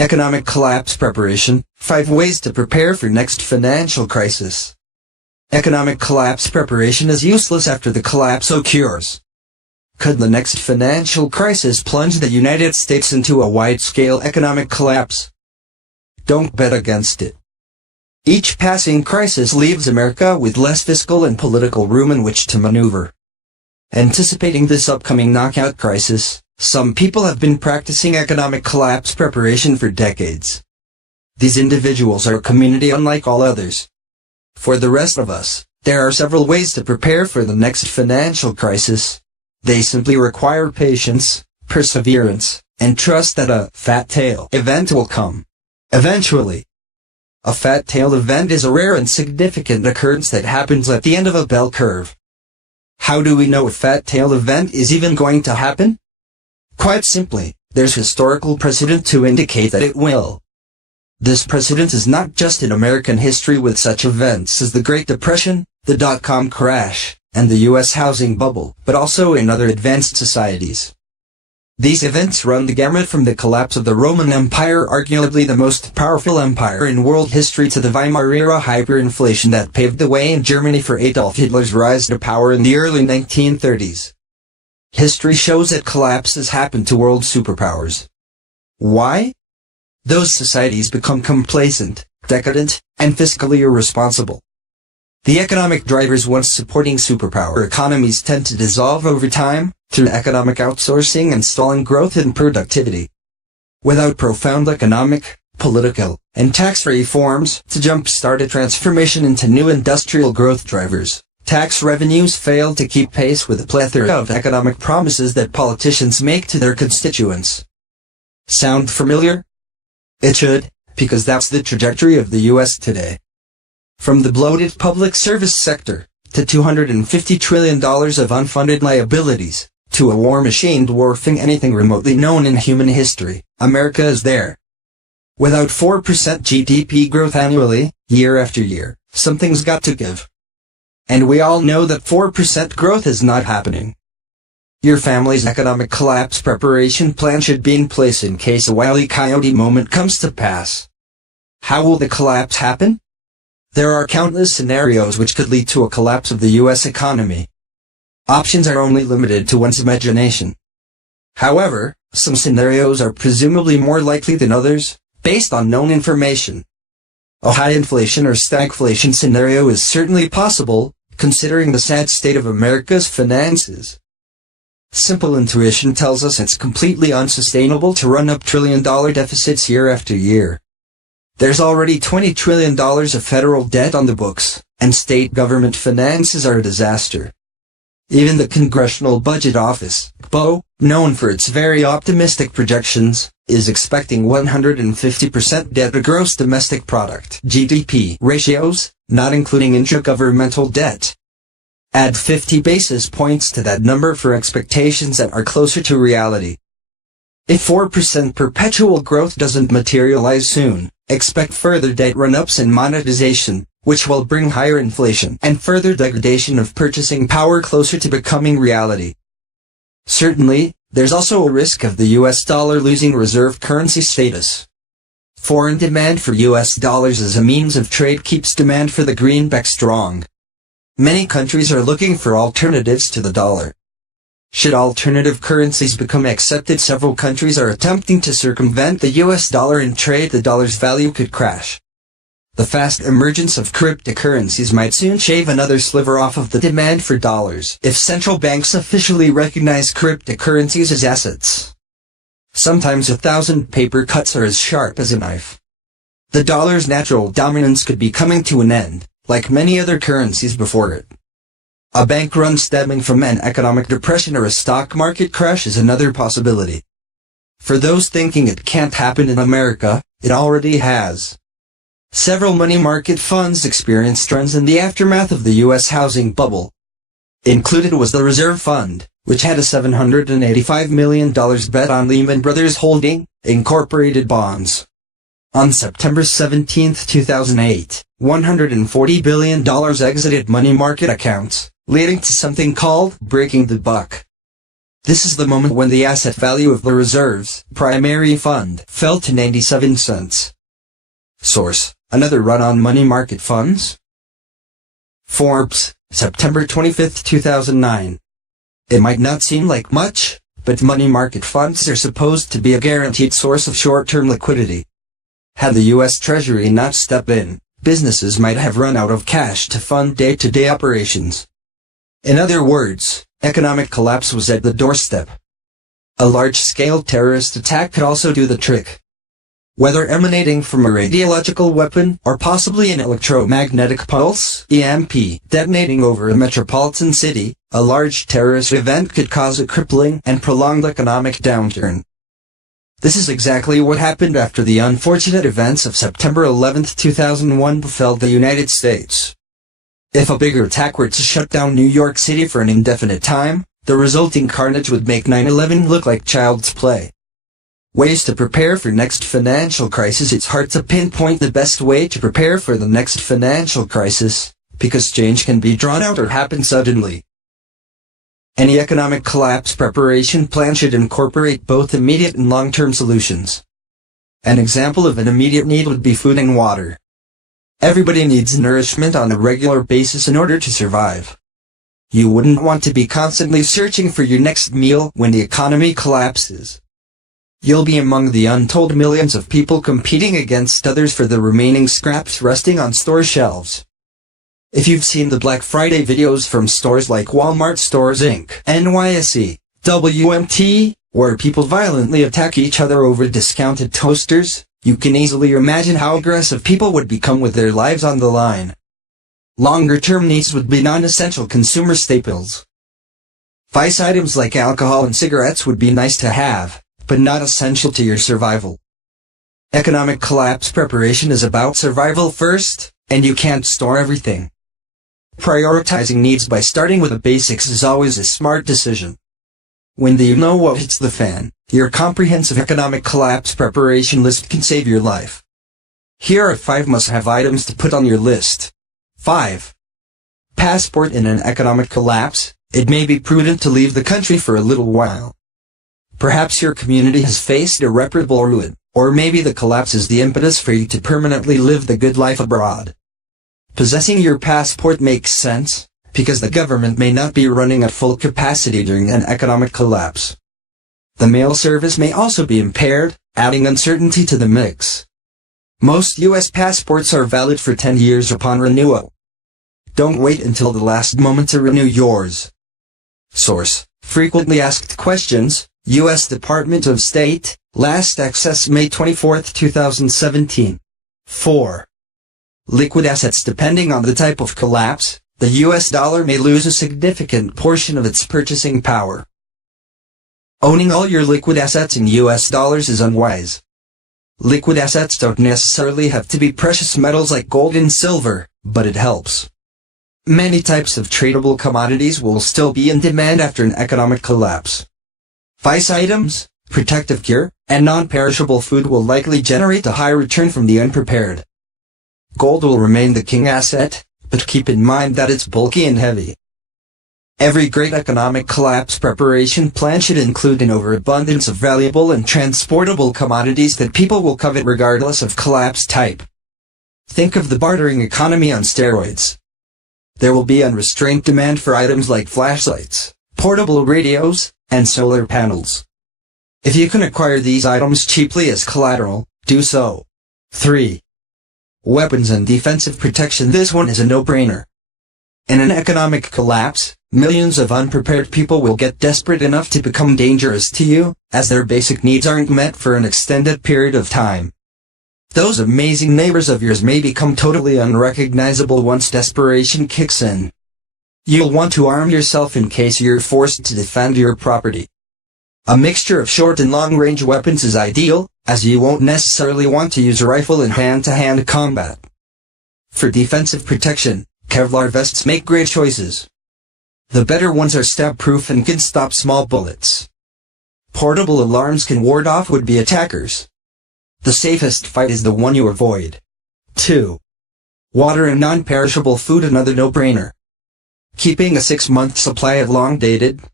Economic collapse preparation, 5 ways to prepare for next financial crisis. Economic collapse preparation is useless after the collapse occurs. Could the next financial crisis plunge the United States into a wide-scale economic collapse? Don't bet against it. Each passing crisis leaves America with less fiscal and political room in which to maneuver. Anticipating this upcoming knockout crisis, some people have been practicing economic collapse preparation for decades. These individuals are a community unlike all others. For the rest of us, there are several ways to prepare for the next financial crisis. They simply require patience, perseverance, and trust that a fat tail event will come. Eventually. A fat tail event is a rare and significant occurrence that happens at the end of a bell curve. How do we know a fat tail event is even going to happen? Quite simply, there's historical precedent to indicate that it will. This precedent is not just in American history with such events as the Great Depression, the dot-com crash, and the U.S. housing bubble, but also in other advanced societies. These events run the gamut from the collapse of the Roman Empire, arguably the most powerful empire in world history, to the Weimar-era hyperinflation that paved the way in Germany for Adolf Hitler's rise to power in the early 1930s. History shows that collapses happen to world superpowers. Why? Those societies become complacent, decadent, and fiscally irresponsible. The economic drivers once supporting superpower economies tend to dissolve over time, through economic outsourcing and stalling growth and productivity. Without profound economic, political, and tax reforms to jumpstart a transformation into new industrial growth drivers, tax revenues fail to keep pace with the plethora of economic promises that politicians make to their constituents. Sound familiar? It should, because that's the trajectory of the U.S. today. From the bloated public service sector, to $250 trillion of unfunded liabilities, to a war machine dwarfing anything remotely known in human history, America is there. Without 4% GDP growth annually, year after year, something's got to give. And we all know that 4% growth is not happening. Your family's economic collapse preparation plan should be in place in case a Wile E. Coyote moment comes to pass. How will the collapse happen? There are countless scenarios which could lead to a collapse of the U.S. economy. Options are only limited to one's imagination. However, some scenarios are presumably more likely than others, based on known information. A high inflation or stagflation scenario is certainly possible, considering the sad state of America's finances. Simple intuition tells us it's completely unsustainable to run up trillion-dollar deficits year after year. There's already $20 trillion of federal debt on the books, and state government finances are a disaster. Even the Congressional Budget Office, CBO, known for its very optimistic projections, is expecting 150% debt to gross domestic product (GDP) ratios, not including intragovernmental debt. Add 50 basis points to that number for expectations that are closer to reality. If 4% perpetual growth doesn't materialize soon, expect further debt run-ups and monetization, which will bring higher inflation and further degradation of purchasing power closer to becoming reality. Certainly, there's also a risk of the US dollar losing reserve currency status. Foreign demand for US dollars as a means of trade keeps demand for the greenback strong. Many countries are looking for alternatives to the dollar. Should alternative currencies become accepted, several countries are attempting to circumvent the US dollar and trade. The dollar's value could crash. The fast emergence of cryptocurrencies might soon shave another sliver off of the demand for dollars if central banks officially recognize cryptocurrencies as assets. Sometimes 1,000 paper cuts are as sharp as a knife. The dollar's natural dominance could be coming to an end, like many other currencies before it. A bank run stemming from an economic depression or a stock market crash is another possibility. For those thinking it can't happen in America, it already has. Several money market funds experienced runs in the aftermath of the U.S. housing bubble. Included was the Reserve Fund, which had a $785 million bet on Lehman Brothers Holding, Incorporated bonds. On September 17, 2008, $140 billion exited money market accounts, leading to something called breaking the buck. This is the moment when the asset value of the reserves primary fund fell to 97 cents. Source: another run on money market funds? Forbes, September 25, 2009. It might not seem like much, but money market funds are supposed to be a guaranteed source of short-term liquidity. Had the U.S. Treasury not stepped in, businesses might have run out of cash to fund day-to-day operations. In other words, economic collapse was at the doorstep. A large-scale terrorist attack could also do the trick. Whether emanating from a radiological weapon or possibly an electromagnetic pulse (EMP) detonating over a metropolitan city, a large terrorist event could cause a crippling and prolonged economic downturn. This is exactly what happened after the unfortunate events of September 11, 2001 befell the United States. If a bigger attack were to shut down New York City for an indefinite time, the resulting carnage would make 9/11 look like child's play. Ways to prepare for next financial crisis. It's hard to pinpoint the best way to prepare for the next financial crisis, because change can be drawn out or happen suddenly. Any economic collapse preparation plan should incorporate both immediate and long-term solutions. An example of an immediate need would be food and water. Everybody needs nourishment on a regular basis in order to survive. You wouldn't want to be constantly searching for your next meal when the economy collapses. You'll be among the untold millions of people competing against others for the remaining scraps resting on store shelves. If you've seen the Black Friday videos from stores like Walmart Stores Inc., NYSE, WMT, where people violently attack each other over discounted toasters, you can easily imagine how aggressive people would become with their lives on the line. Longer-term needs would be non-essential consumer staples. Vice items like alcohol and cigarettes would be nice to have, but not essential to your survival. Economic collapse preparation is about survival first, and you can't store everything. Prioritizing needs by starting with the basics is always a smart decision. When you know what hits the fan, your comprehensive economic collapse preparation list can save your life. Here are 5 must-have items to put on your list. 5. Passport. In an economic collapse, it may be prudent to leave the country for a little while. Perhaps your community has faced irreparable ruin, or maybe the collapse is the impetus for you to permanently live the good life abroad. Possessing your passport makes sense, because the government may not be running at full capacity during an economic collapse. The mail service may also be impaired, adding uncertainty to the mix. Most U.S. passports are valid for 10 years upon renewal. Don't wait until the last moment to renew yours. Source: Frequently Asked Questions, U.S. Department of State, last access May 24, 2017. 4. Liquid assets. Depending on the type of collapse, the U.S. dollar may lose a significant portion of its purchasing power. Owning all your liquid assets in U.S. dollars is unwise. Liquid assets don't necessarily have to be precious metals like gold and silver, but it helps. Many types of tradable commodities will still be in demand after an economic collapse. Vice items, protective gear, and non-perishable food will likely generate a high return from the unprepared. Gold will remain the king asset, but keep in mind that it's bulky and heavy. Every great economic collapse preparation plan should include an overabundance of valuable and transportable commodities that people will covet regardless of collapse type. Think of the bartering economy on steroids. There will be unrestrained demand for items like flashlights, portable radios, and solar panels. If you can acquire these items cheaply as collateral, do so. 3. Weapons and defensive protection. This one is a no-brainer. In an economic collapse, millions of unprepared people will get desperate enough to become dangerous to you, as their basic needs aren't met for an extended period of time. Those amazing neighbors of yours may become totally unrecognizable once desperation kicks in. You'll want to arm yourself in case you're forced to defend your property. A mixture of short and long-range weapons is ideal, as you won't necessarily want to use a rifle in hand-to-hand combat. For defensive protection, Kevlar vests make great choices. The better ones are stab-proof and can stop small bullets. Portable alarms can ward off would-be attackers. The safest fight is the one you avoid. 2. Water and non-perishable food. Another no-brainer. Keeping a 6-month supply of long-dated,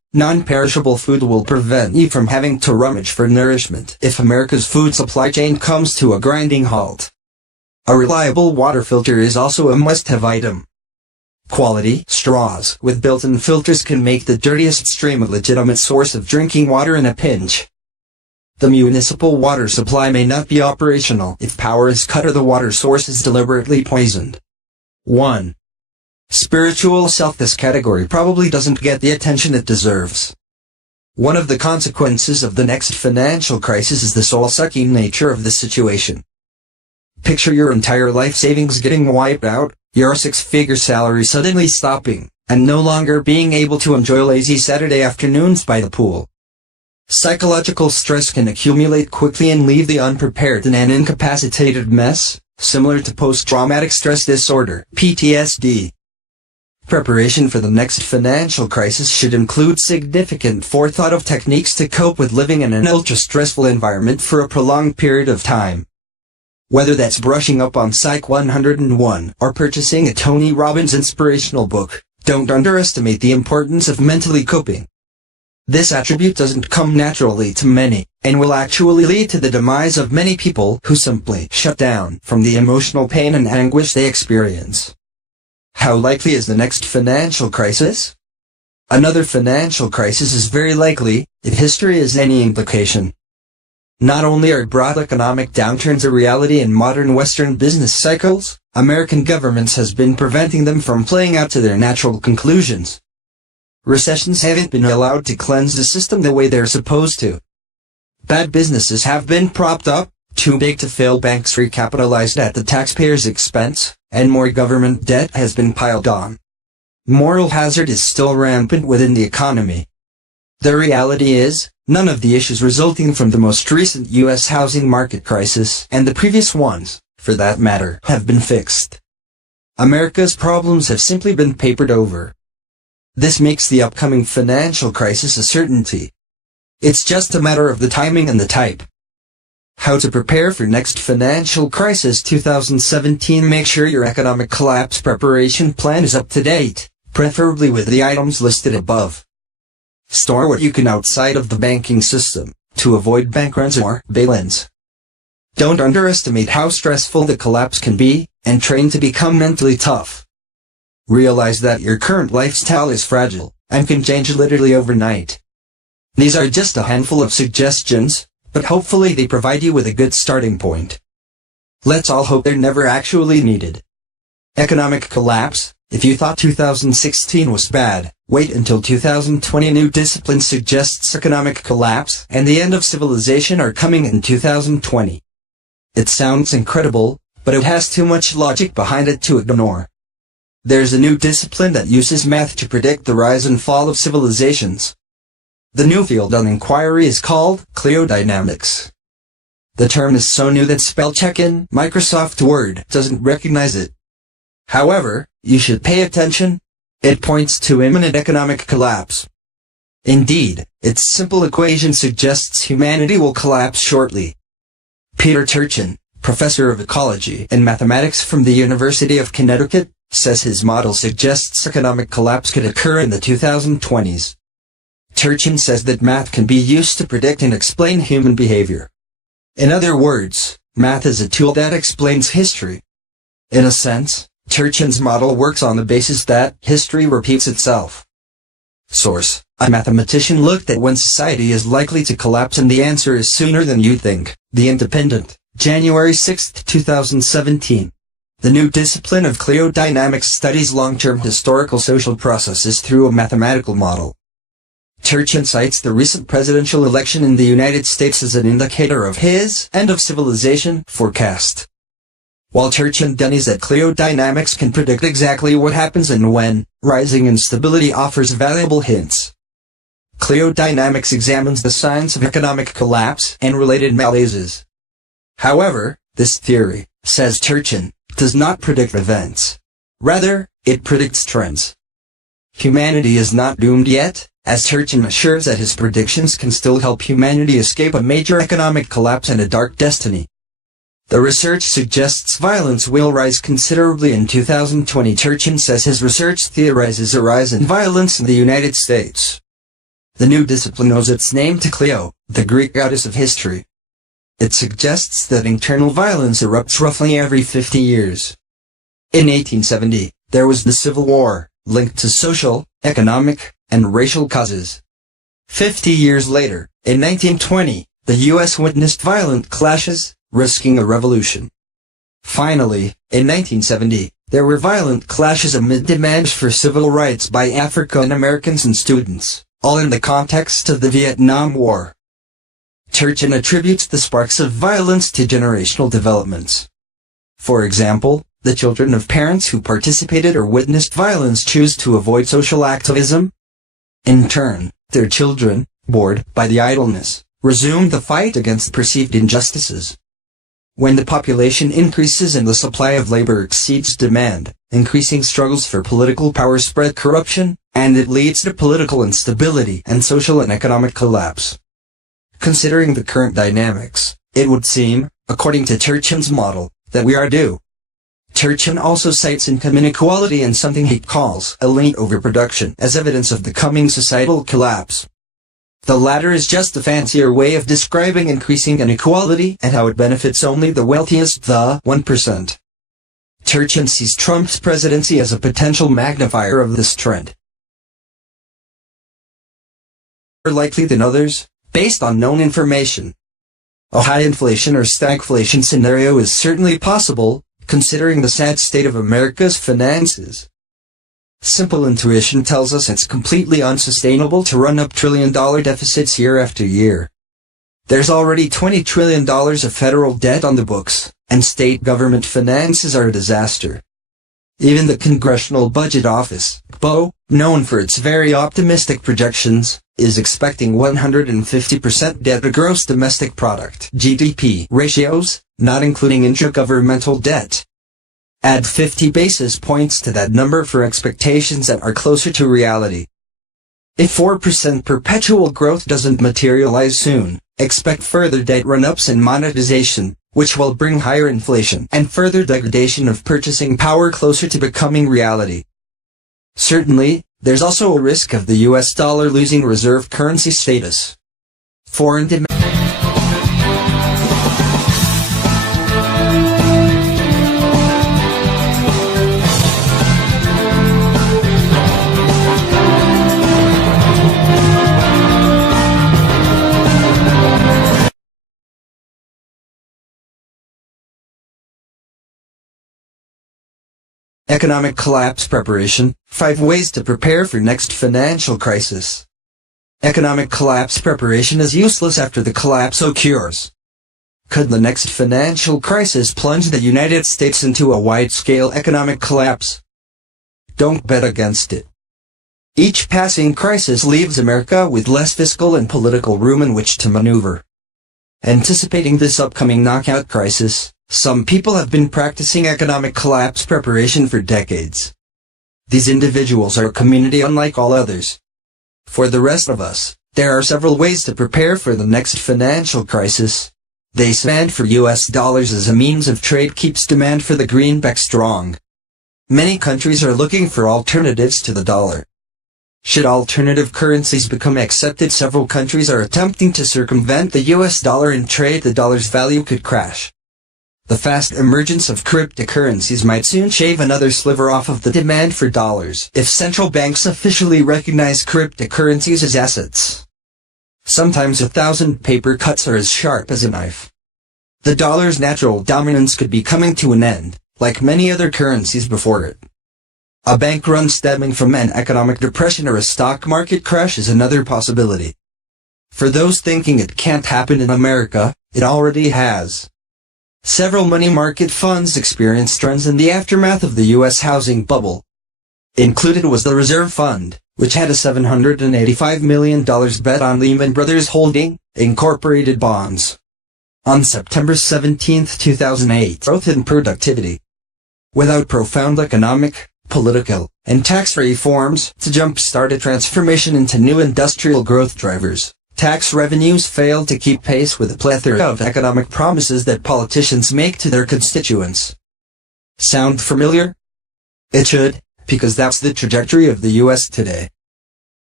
Non-perishable food will prevent you from having to rummage for nourishment if America's food supply chain comes to a grinding halt. A reliable water filter is also a must-have item. Quality straws with built-in filters can make the dirtiest stream a legitimate source of drinking water in a pinch. The municipal water supply may not be operational if power is cut or the water source is deliberately poisoned. 1. Spiritual self. This category probably doesn't get the attention it deserves. One of the consequences of the next financial crisis is the soul-sucking nature of the situation. Picture your entire life savings getting wiped out, your six-figure salary suddenly stopping, and no longer being able to enjoy lazy Saturday afternoons by the pool. Psychological stress can accumulate quickly and leave the unprepared in an incapacitated mess, similar to post-traumatic stress disorder, PTSD. Preparation for the next financial crisis should include significant forethought of techniques to cope with living in an ultra-stressful environment for a prolonged period of time. Whether that's brushing up on Psych 101 or purchasing a Tony Robbins inspirational book, don't underestimate the importance of mentally coping. This attribute doesn't come naturally to many, and will actually lead to the demise of many people who simply shut down from the emotional pain and anguish they experience. How likely is the next financial crisis? Another financial crisis is very likely, if history is any indication. Not only are broad economic downturns a reality in modern Western business cycles, American governments has been preventing them from playing out to their natural conclusions. Recessions haven't been allowed to cleanse the system the way they're supposed to. Bad businesses have been propped up, too big to fail banks recapitalized at the taxpayer's expense, and more government debt has been piled on. Moral hazard is still rampant within the economy. The reality is, none of the issues resulting from the most recent U.S. housing market crisis, and the previous ones, for that matter, have been fixed. America's problems have simply been papered over. This makes the upcoming financial crisis a certainty. It's just a matter of the timing and the type. How to prepare for next financial crisis 2017. Make sure your economic collapse preparation plan is up to date, preferably with the items listed above. Store what you can outside of the banking system, to avoid bank runs or bail-ins. Don't underestimate how stressful the collapse can be, and train to become mentally tough. Realize that your current lifestyle is fragile, and can change literally overnight. These are just a handful of suggestions, but hopefully they provide you with a good starting point. Let's all hope they're never actually needed. Economic collapse. If you thought 2016 was bad, wait until 2020. New discipline suggests economic collapse and the end of civilization are coming in 2020. It sounds incredible, but it has too much logic behind it to ignore. There's a new discipline that uses math to predict the rise and fall of civilizations. The new field on inquiry is called cliodynamics. The term is so new that spell check in Microsoft Word doesn't recognize it. However, you should pay attention. It points to imminent economic collapse. Indeed, its simple equation suggests humanity will collapse shortly. Peter Turchin, professor of ecology and mathematics from the University of Connecticut, says his model suggests economic collapse could occur in the 2020s. Turchin says that math can be used to predict and explain human behavior. In other words, math is a tool that explains history. In a sense, Turchin's model works on the basis that history repeats itself. Source: a mathematician looked at when society is likely to collapse and the answer is sooner than you think. The Independent, January 6, 2017. The new discipline of cliodynamics studies long-term historical social processes through a mathematical model. Turchin cites the recent presidential election in the United States as an indicator of his end of civilization forecast. While Turchin denies that cliodynamics can predict exactly what happens and when, rising instability offers valuable hints. Cliodynamics examines the science of economic collapse and related malaises. However, this theory, says Turchin, does not predict events. Rather, it predicts trends. Humanity is not doomed yet, as Turchin assures that his predictions can still help humanity escape a major economic collapse and a dark destiny. The research suggests violence will rise considerably in 2020. Turchin says his research theorizes a rise in violence in the United States. The new discipline owes its name to Clio, the Greek goddess of history. It suggests that internal violence erupts roughly every 50 years. In 1870, there was the Civil War, linked to social, economic, and racial causes. 50 years later, in 1920, the U.S. witnessed violent clashes, risking a revolution. Finally, in 1970, there were violent clashes amid demands for civil rights by African Americans and students, all in the context of the Vietnam War. Turchin attributes the sparks of violence to generational developments. For example, the children of parents who participated or witnessed violence choose to avoid social activism. In turn, their children, bored by the idleness, resume the fight against perceived injustices. When the population increases and the supply of labor exceeds demand, increasing struggles for political power spread corruption, and it leads to political instability and social and economic collapse. Considering the current dynamics, it would seem, according to Turchin's model, that we are due. Turchin also cites income inequality and something he calls elite overproduction as evidence of the coming societal collapse. The latter is just a fancier way of describing increasing inequality and how it benefits only the wealthiest, the 1%. Turchin sees Trump's presidency as a potential magnifier of this trend. More likely than others, based on known information. A high inflation or stagflation scenario is certainly possible, considering the sad state of America's finances. Simple intuition tells us it's completely unsustainable to run up trillion-dollar deficits year after year. There's already $20 trillion of federal debt on the books, and state government finances are a disaster. Even the Congressional Budget Office, CBO, known for its very optimistic projections, is expecting 150% debt to gross domestic product (GDP) ratios, not including intragovernmental debt. Add 50 basis points to that number for expectations that are closer to reality. If 4% perpetual growth doesn't materialize soon, expect further debt run-ups and monetization, which will bring higher inflation and further degradation of purchasing power closer to becoming reality. Certainly, there's also a risk of the US dollar losing reserve currency status. Foreign demand. Economic collapse preparation, 5 ways to prepare for next financial crisis. Economic collapse preparation is useless after the collapse occurs. Could the next financial crisis plunge the United States into a wide-scale economic collapse? Don't bet against it. Each passing crisis leaves America with less fiscal and political room in which to maneuver. Anticipating this upcoming knockout crisis, some people have been practicing economic collapse preparation for decades. These individuals are a community unlike all others. For the rest of us, there are several ways to prepare for the next financial crisis. They demand for US dollars as a means of trade keeps demand for the greenback strong. Many countries are looking for alternatives to the dollar. Should alternative currencies become accepted, several countries are attempting to circumvent the US dollar and trade. The dollar's value could crash. The fast emergence of cryptocurrencies might soon shave another sliver off of the demand for dollars if central banks officially recognize cryptocurrencies as assets. Sometimes 1,000 paper cuts are as sharp as a knife. The dollar's natural dominance could be coming to an end, like many other currencies before it. A bank run stemming from an economic depression or a stock market crash is another possibility. For those thinking it can't happen in America, it already has. Several money market funds experienced trends in the aftermath of the U.S. housing bubble. Included was the Reserve Fund, which had a $785 million bet on Lehman Brothers Holding, Incorporated bonds. On September 17, 2008, growth in productivity. Without profound economic, political, and tax reforms to jumpstart a transformation into new industrial growth drivers, tax revenues failed to keep pace with the plethora of economic promises that politicians make to their constituents. Sound familiar? It should, because that's the trajectory of the U.S. today.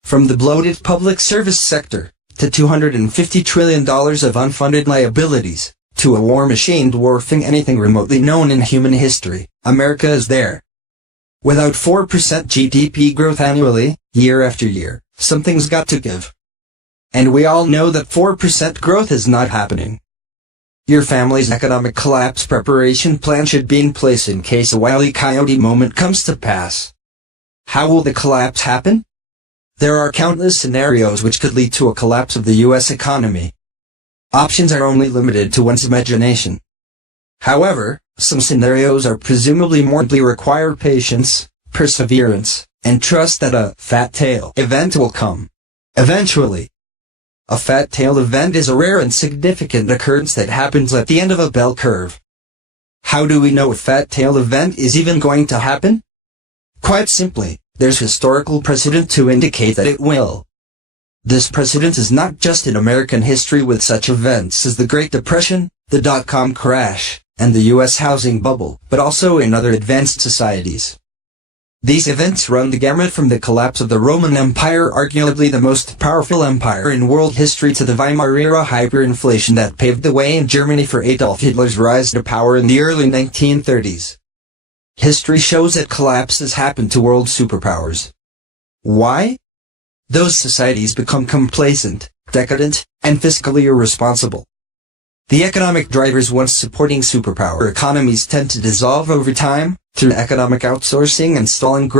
From the bloated public service sector, to $250 trillion of unfunded liabilities, to a war machine dwarfing anything remotely known in human history, America is there. Without 4% GDP growth annually, year after year, something's got to give. And we all know that 4% growth is not happening. Your family's economic collapse preparation plan should be in place in case a Wile E. Coyote moment comes to pass. How will the collapse happen? There are countless scenarios which could lead to a collapse of the U.S. economy. Options are only limited to one's imagination. However, some scenarios are presumably mortally require patience, perseverance, and trust that a fat tail event will come. Eventually. A fat tail event is a rare and significant occurrence that happens at the end of a bell curve. How do we know a fat tail event is even going to happen? Quite simply, there's historical precedent to indicate that it will. This precedent is not just in American history with such events as the Great Depression, the dot-com crash, and the U.S. housing bubble, but also in other advanced societies. These events run the gamut from the collapse of the Roman Empire, arguably the most powerful empire in world history, to the Weimar-era hyperinflation that paved the way in Germany for Adolf Hitler's rise to power in the early 1930s. History shows that collapses happen to world superpowers. Why? Those societies become complacent, decadent, and fiscally irresponsible. The economic drivers once supporting superpower economies tend to dissolve over time, through economic outsourcing and stalling growth.